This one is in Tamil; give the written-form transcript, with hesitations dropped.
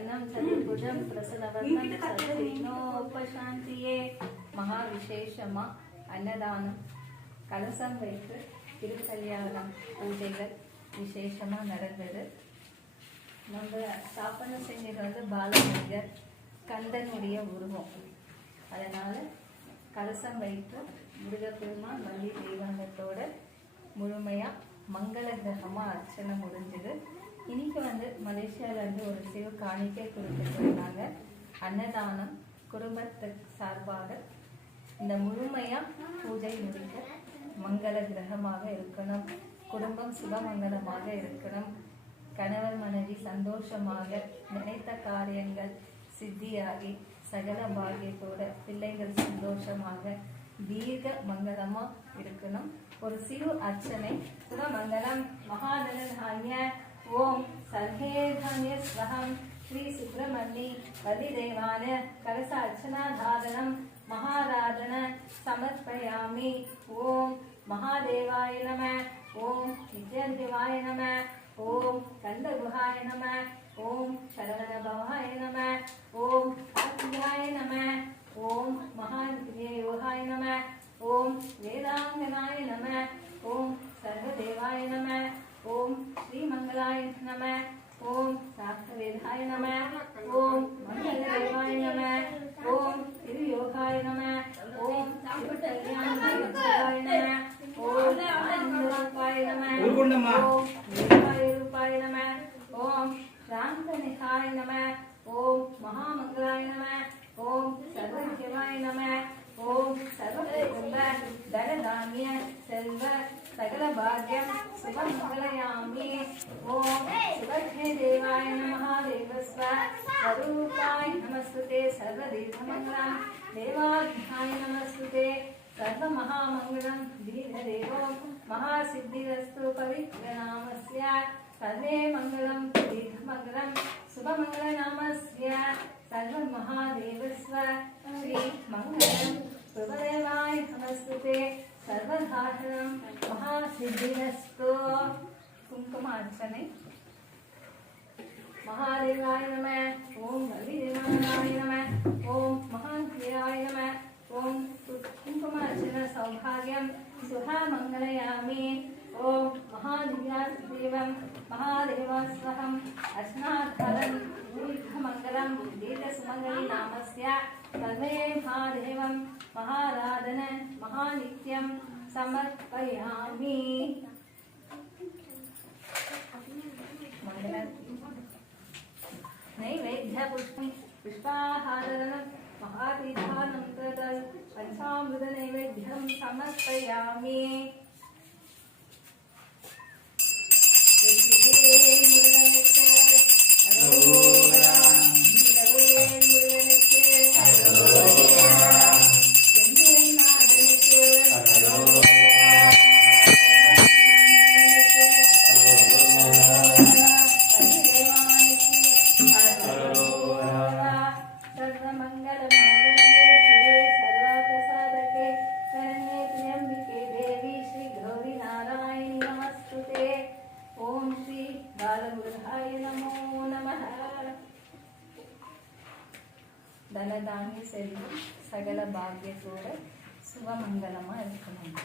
प्रसन्नं चतुर्भुजं प्रसन्नवदनं सर्वविघ्नोपशान्तिये மகா விசேஷமா அன்னதானம் கலசம் வைத்து திருக்கல்யாணம் பூஜைகள் விசேஷமாக நடந்தது. நம்ம ஸ்தாபனை செஞ்சது பாலமுருகர் கந்தனுடைய உருவம். அதனால் கலசம் வைத்து முருகப்பெருமான் வள்ளி தெய்வாங்கத்தோட முழுமையாக மங்கள கிரகமாக அர்ச்சனை முடிஞ்சுது. இன்னைக்கு மலேசியாவிலேருந்து ஒரு சிவ காணிக்கை கொடுத்துருந்தாங்க. அன்னதானம் குடும்பத்துக்கு சார்பாக இந்த முழுமையாக பூஜை முடிக்க மங்கள கிரகமாக இருக்கணும், குடும்பம் சுபமங்கலமாக இருக்கணும், கணவர் மனைவி சந்தோஷமாக நினைத்த காரியங்கள் சித்தியாகி சகல பாகியத்தோட பிள்ளைகள் சந்தோஷமாக தீர்க்க மங்களமா இருக்கணும். ஒரு சிறு அர்ச்சனை சுபமங்கலம் மகாதனதான்ய ஓம் சர்வே தானிய ஸ்வஹம் ஸ்ரீ சுப்பிரமணி வதிதேவான கலச அர்ச்சனாதாரணம் மகாராதன சமர்ப்பயாமி. ஓம் மகாதேவாய நம, ஓம் நித்யதேவாய நம, ஓம் கந்தகுஹாய நம, ஓம் சரவணபவாய நம, ஓம் கார்த்திகாய நம, ஓம் மகாயோகாய நம, ஓம் வேதாங்கனாய நம, ஓம் சர்வதேவாய நம, ஓம் ஸ்ரீமங்களாய நம, ஓம் சாஸ்திரவேதாய நம, ஓம் மங்களதேவாய நம, ஓம் திருயோகாய நம, ஓம் திருக்கல்யாணாய நம, ஓம் ஆனந்தரூபாய நம, ஓம் ரூபாய நம, ஓம் சாந்தநிகாய நம, ஓம் மகாமங்களாய நம, ஓம் சர்வவித்யாய நம, ஓம் சர்வகுடும்ப தனதானிய செல்வ சகல பாக்யம் சுபமங்கலயாமி. ஓம் சுபத்ரே தேவாய நமः தேவஸ்வ ஸ்வரூபாய நமஸ்துதே சர்வதீர்க்கமங்கலம் தேவாத்யாய நமஸ்துதே சர்வமகாமங்கலம் தீர்க்கதேவோ மகாசித்திரஸ்து பவித்ரநாமஸ்ய சர்வே மங்களம் தீர்க்கமங்கலம் சுபமங்கலநாமஸ்ய सर्वमहादेवस्व श्री मंगलम प्रभदेवाय नमस्ते सर्वधारणं महासिद्धिरस्तु. कुंकुमार्चने महादेवाय नमः, ओम वल्लीदेवाय नमः, ओम महादेवाय नमः, ओम कुंकुमार्चन सौभाग्यं सुहामंगलयामि. ओम महादेवादेवं महादेवास्वहं अर्चनाधरं दीर्घमंगलं दीर्घसुमंगली नामस्य सर्वे महादेवं महाराधन महानित्यं समर्पयामि. मंगलं नैवेद्य पुष्पं पुष्पाहारनं महातीर्थानन्तरं पंचामृत नैवेद्यं समर्पयामि. தனதானிய செல்வம் சகல பாக்கியத்தோட சுபமங்கலமா இருக்கணும்.